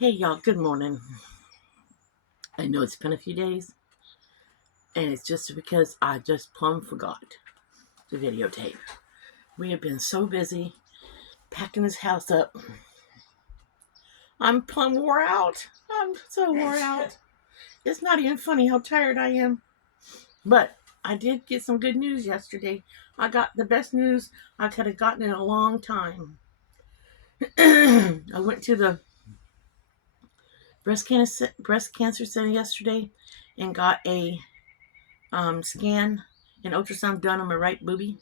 Hey y'all, good morning. I know it's been a few days, and it's just because I just plumb forgot to videotape. We have been so busy packing this house up. I'm plumb wore out. I'm so wore out. It's not even funny how tired I am. But I did get some good news yesterday. I got the best news I could have gotten in a long time. I went to the breast cancer center yesterday and got a scan and ultrasound done on my right boobie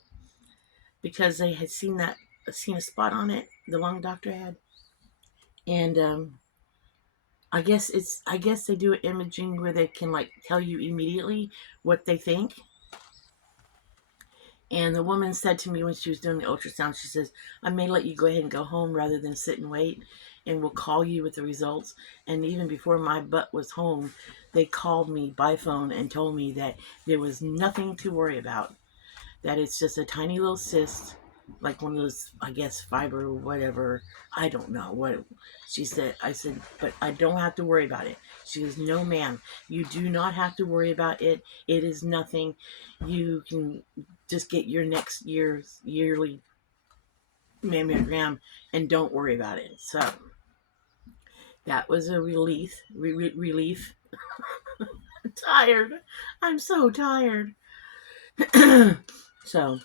because they had seen a spot on it. The lung doctor had, and I guess they do imaging where they can like tell you immediately what they think. And the woman said to me when she was doing the ultrasound, she says, "I may let you go ahead and go home rather than sit and wait, and we'll call you with the results." And even before my butt was home, they called me by phone and told me that there was nothing to worry about, that it's just a tiny little cyst, like one of those, I guess, fiber or whatever. I don't know what she said. I said, but I don't have to worry about it. She goes, "No, ma'am, you do not have to worry about it. It is nothing. You can just get your next year's yearly mammogram and don't worry about it." So that was a relief. I'm tired. I'm so tired. So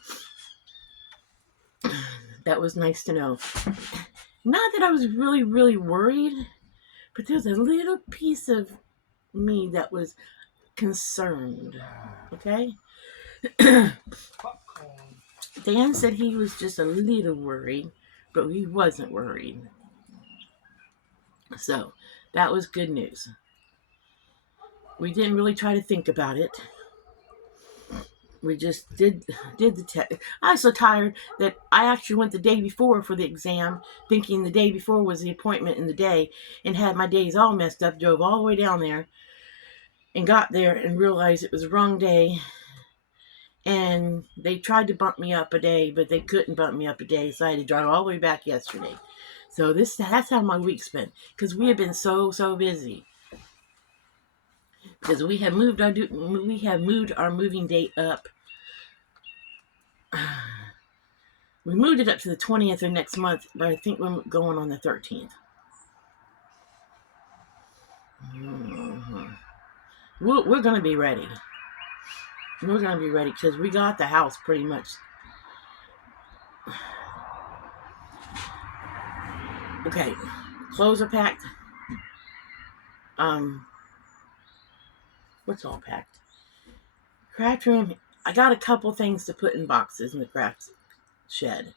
that was nice to know. Not that I was really, really worried, but there's a little piece of me that was concerned. Okay? Dan said he was just a little worried, but he wasn't worried. So that was good news. We didn't really try to think about it. We just did the test. I was so tired that I actually went the day before for the exam, thinking the day before was the appointment in the day, and had my days all messed up. Drove all the way down there and got there and realized it was the wrong day. And they tried to bump me up a day, but they couldn't bump me up a day, so I had to drive all the way back yesterday. So that's how my week's been, because we have been so busy. Because we have moved our moving date up. We moved it up to the 20th of next month, but I think we're going on the 13th. Mm-hmm. We're going to be ready. We're going to be ready because we got the house pretty much. Okay, clothes are packed. What's all packed? Craft room. I got a couple things to put in boxes in the craft shed.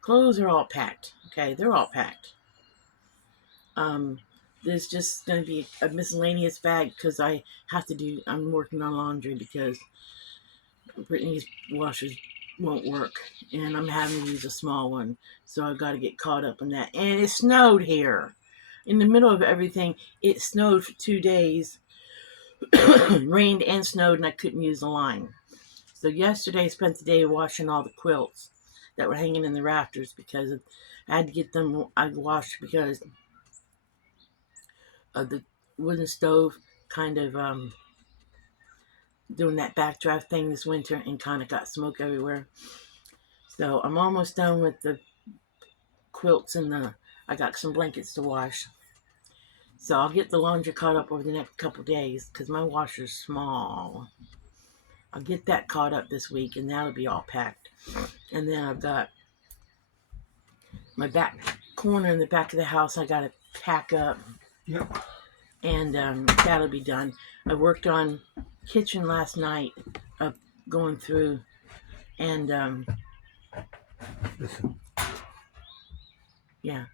Clothes are all packed. Okay, they're all packed. There's just going to be a miscellaneous bag because I'm working on laundry because Brittany's washers won't work, and I'm having to use a small one, so I've got to get caught up in that. And it snowed here. In the middle of everything, it snowed for 2 days. Rained and snowed, and I couldn't use the line. So yesterday I spent the day washing all the quilts that were hanging in the rafters because I had to get them washed because of the wooden stove kind of doing that backdraft thing this winter and kind of got smoke everywhere. So I'm almost done with the quilts and I got some blankets to wash. So I'll get the laundry caught up over the next couple days because my washer's small. I'll get that caught up this week and that'll be all packed. And then I've got my back corner in the back of the house I got to pack up. Yep. And that'll be done. I worked on kitchen last night, going through, and Listen. yeah,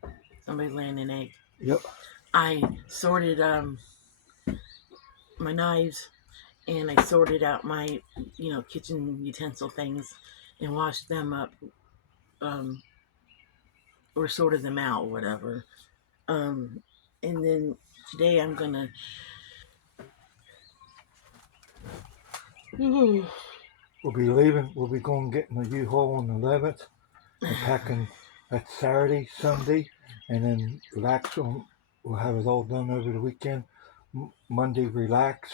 somebody's laying an egg. Yep. I sorted my knives, and I sorted out my, kitchen utensil things, and washed them up, or sorted them out, whatever. And then today I'm gonna. We'll be leaving. We'll be going getting a U-Haul on the 11th and packing that Saturday, Sunday, and then relax on we'll have it all done over the weekend. Monday relax,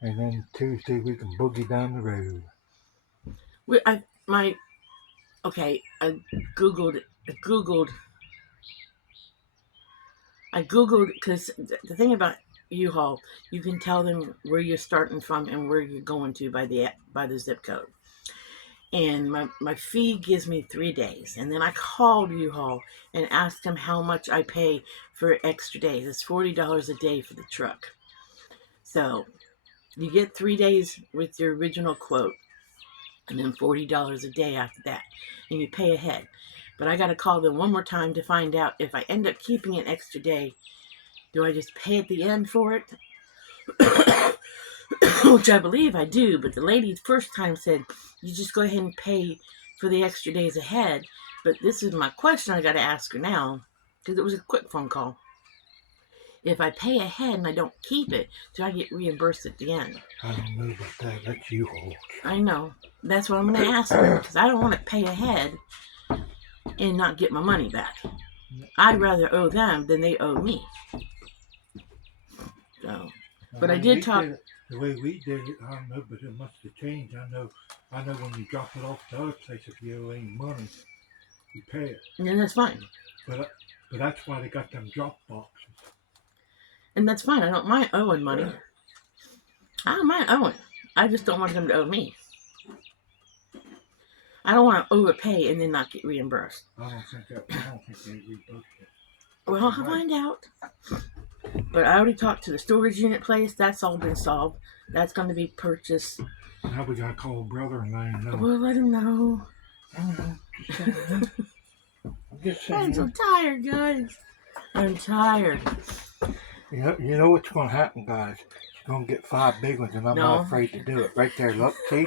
and then Tuesday we can boogie down the road. My okay. Googled. I googled. I googled because the thing about U-Haul, you can tell them where you're starting from and where you're going to by the zip code. And my fee gives me 3 days. And then I called U-Haul and asked them how much I pay for extra days. It's $40 a day for the truck. So you get 3 days with your original quote, and then $40 a day after that. And you pay ahead. But I got to call them one more time to find out if I end up keeping an extra day, do I just pay at the end for it? Which I believe I do, but the lady first time said, you just go ahead and pay for the extra days ahead. But this is my question I got to ask her now, because it was a quick phone call. If I pay ahead and I don't keep it, do I get reimbursed at the end? I don't know about that. That's U-Haul. I know. That's what I'm going to ask her, because I don't want to pay ahead and not get my money back. I'd rather owe them than they owe me. So, but I did talk. The way we did it, I don't know, but it must have changed. I know when you drop it off to other place, if you owe any money, you pay it. And then that's fine. But that's why they got them drop boxes. And that's fine. I don't mind owing money. I don't mind owing. I just don't want them to owe me. I don't want to overpay and then not get reimbursed. I don't think they reimburse it. Well, I'll find out. But I already talked to the storage unit place. That's all been solved. That's going to be purchased. Now we got to call brother and let him know. We'll let him know. I don't know. I'm just saying. I'm so tired, guys. I'm tired. You know what's going to happen, guys? You're going to get 5 big ones, and I'm not afraid to do it. Right there, look, see?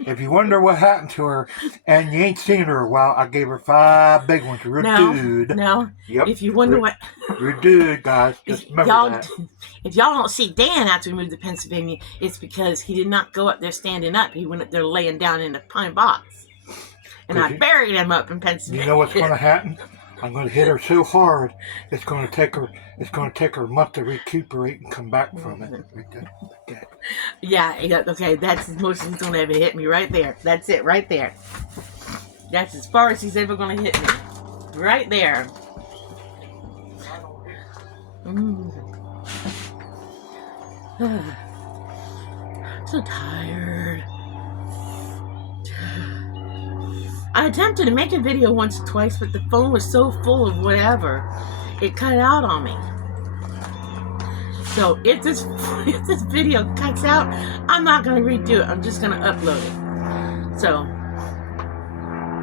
If you wonder what happened to her, and you ain't seen her a while, I gave her 5 big ones. Dude. No. Yep. If you wonder what... Dude, guys. Just remember that. If y'all don't see Dan after we moved to Pennsylvania, it's because he did not go up there standing up. He went up there laying down in a pine box. And I buried him up in Pennsylvania. You know what's going to happen? I'm going to hit her so hard, it's going to take her a month to recuperate and come back from it. Okay. Yeah, okay, that's as much as he's going to ever hit me right there. That's it, right there. That's as far as he's ever going to hit me. Right there. I'm so tired. I attempted to make a video once or twice, but the phone was so full of whatever, it cut out on me. So if this video cuts out, I'm not going to redo it. I'm just going to upload it. So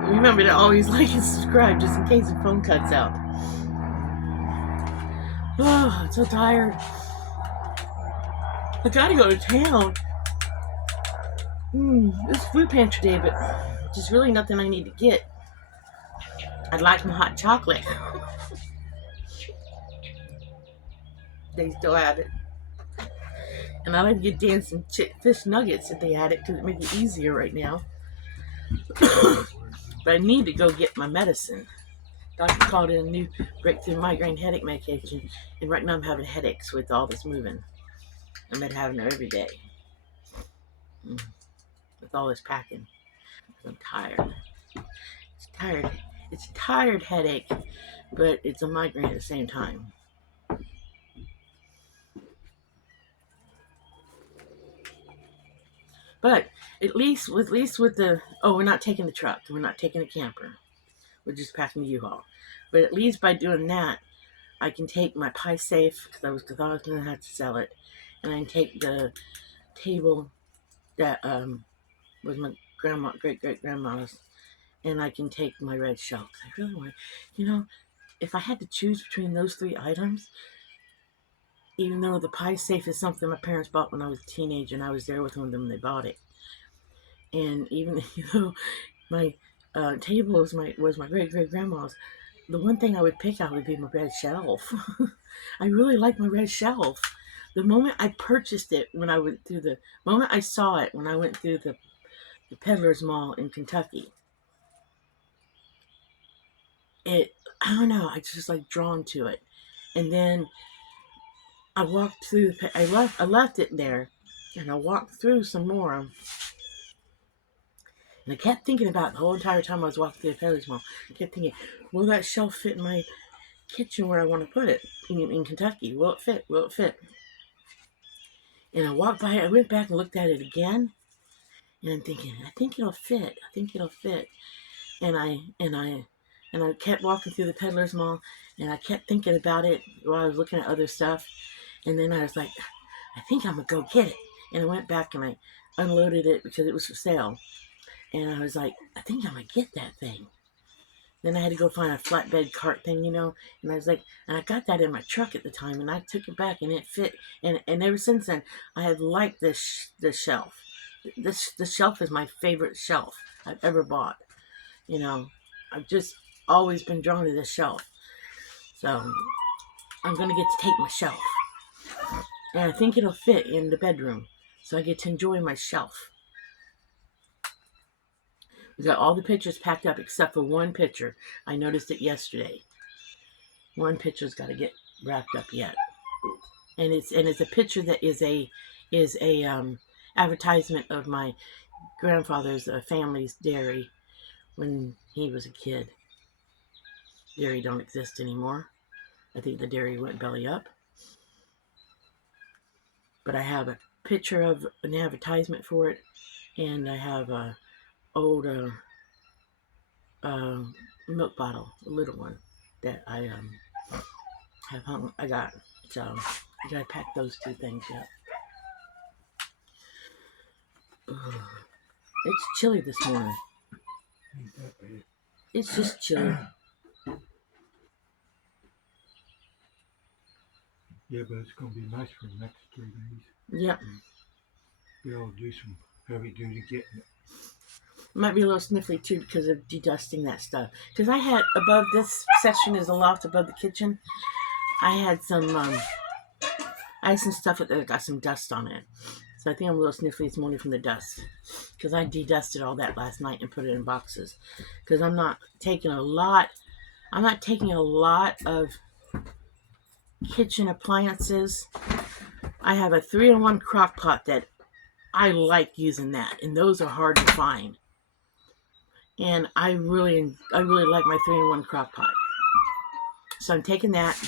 remember to always like and subscribe just in case the phone cuts out. Oh, I'm so tired. I got to go to town. It's food pantry day, but there's really nothing I need to get. I'd like my hot chocolate. They still have it. And I'd like to get Dan some fish nuggets if they had it, because it makes it easier right now. But I need to go get my medicine. Doctor called in a new breakthrough migraine headache medication, and right now I'm having headaches with all this moving. I'm been having it every day. With all this packing. I'm tired. It's a tired headache, but it's a migraine at the same time. But at least with the we're not taking the truck, we're not taking the camper, we're just packing the U-Haul. But at least by doing that, I can take my pie safe because I thought I was gonna have to sell it, and I can take the table that was my great grandma's, and I can take my red shelf. I really want, if I had to choose between those 3 items, even though the pie safe is something my parents bought when I was a teenager and I was there with them when they bought it, and even my table was my great grandma's, the one thing I would pick out would be my red shelf. I really like my red shelf. The moment I purchased it, when I went through the moment I saw it when I went through the Peddler's Mall in Kentucky, I don't know, I just like drawn to it. And then I walked through. I left it there, and I walked through some more. And I kept thinking about it the whole entire time I was walking through the Peddler's Mall. I kept thinking, will that shelf fit in my kitchen where I want to put it in Kentucky? Will it fit? Will it fit? And I walked by it. I went back and looked at it again, and I'm thinking, I think it'll fit. I think it'll fit. And I kept walking through the Peddler's Mall, and I kept thinking about it while I was looking at other stuff. And then I was like, I think I'm gonna go get it. And I went back and I unloaded it because it was for sale. And I was like, I think I'm gonna get that thing. Then I had to go find a flatbed cart thing, you know. And I was like, and I got that in my truck at the time, and I took it back, and it fit. And ever since then, I have liked this shelf. This shelf is my favorite shelf I've ever bought. You know, I've just always been drawn to this shelf. So I'm gonna get to take my shelf, and I think it'll fit in the bedroom, so I get to enjoy my shelf. We got all the pictures packed up except for one picture. I noticed it yesterday. One picture's got to get wrapped up yet, and it's a picture that is a advertisement of my grandfather's family's dairy when he was a kid. Dairy don't exist anymore. I think the dairy went belly up. But I have a picture of an advertisement for it, and I have a old milk bottle, a little one that I have hung. I got, so I gotta pack those two things yet. Ugh. It's chilly this morning. It's just chilly. Yeah, but it's going to be nice for the next 3 days. Yep. Be able to do some heavy duty getting it. Might be a little sniffly too because of dedusting that stuff. Because I had above this section is a loft above the kitchen. I had some stuff that got some dust on it. So I think I'm a little sniffly this morning from the dust. Because I dedusted all that last night and put it in boxes. Because I'm not taking a lot of kitchen appliances. I have a 3-in-1 crock pot that I like using that. And those are hard to find. And I really like my 3-in-1 crock pot. So I'm taking that.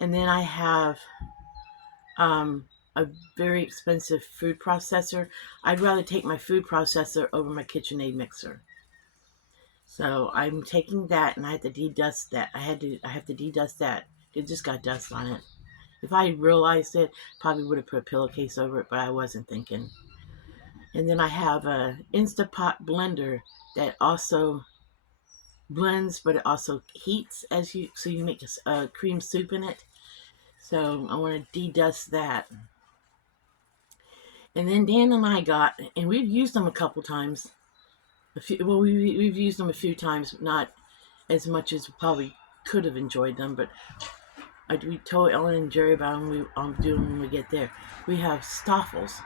And then I have a very expensive food processor. I'd rather take my food processor over my KitchenAid mixer. So I'm taking that, and I have to dedust that. I have to dedust that. It just got dust on it. If I realized it, probably would have put a pillowcase over it, but I wasn't thinking. And then I have a Instapot blender that also blends, but it also heats so you make a cream soup in it. So I want to dedust that. And then Dan and I got, and we've used them a couple times. We've used them a few times, not as much as we probably could have enjoyed them, but we told Ellen and Jerry about them. I'll do them when we get there. We have Stoffels.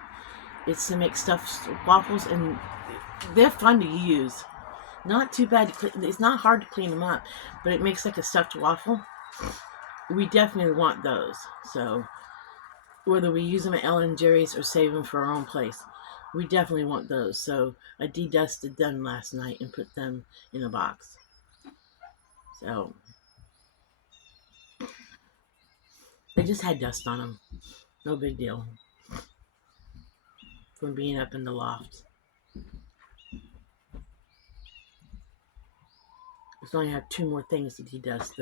It's to make stuffed waffles, and they're fun to use. Not too bad to clean. It's not hard to clean them up, but it makes like a stuffed waffle. We definitely want those. So whether we use them at Ellen and Jerry's or save them for our own place, we definitely want those. So I dedusted them last night and put them in a box. So they just had dust on them. No big deal. From being up in the loft. So I only have 2 more things to dedust.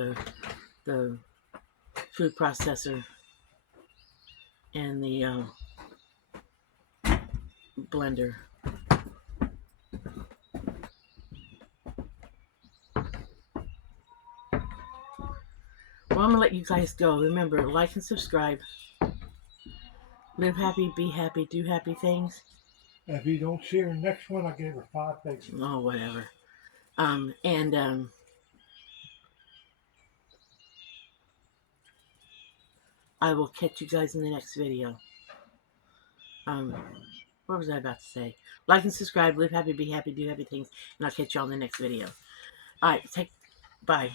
The food processor and the blender. Well, I'm going to let you guys go. Remember, like and subscribe. Live happy, be happy, do happy things. If you don't see her next one, I gave her 5 things. Oh, whatever. I will catch you guys in the next video. What was I about to say? Like and subscribe, live happy, be happy, do happy things, and I'll catch you all in the next video. Alright, bye.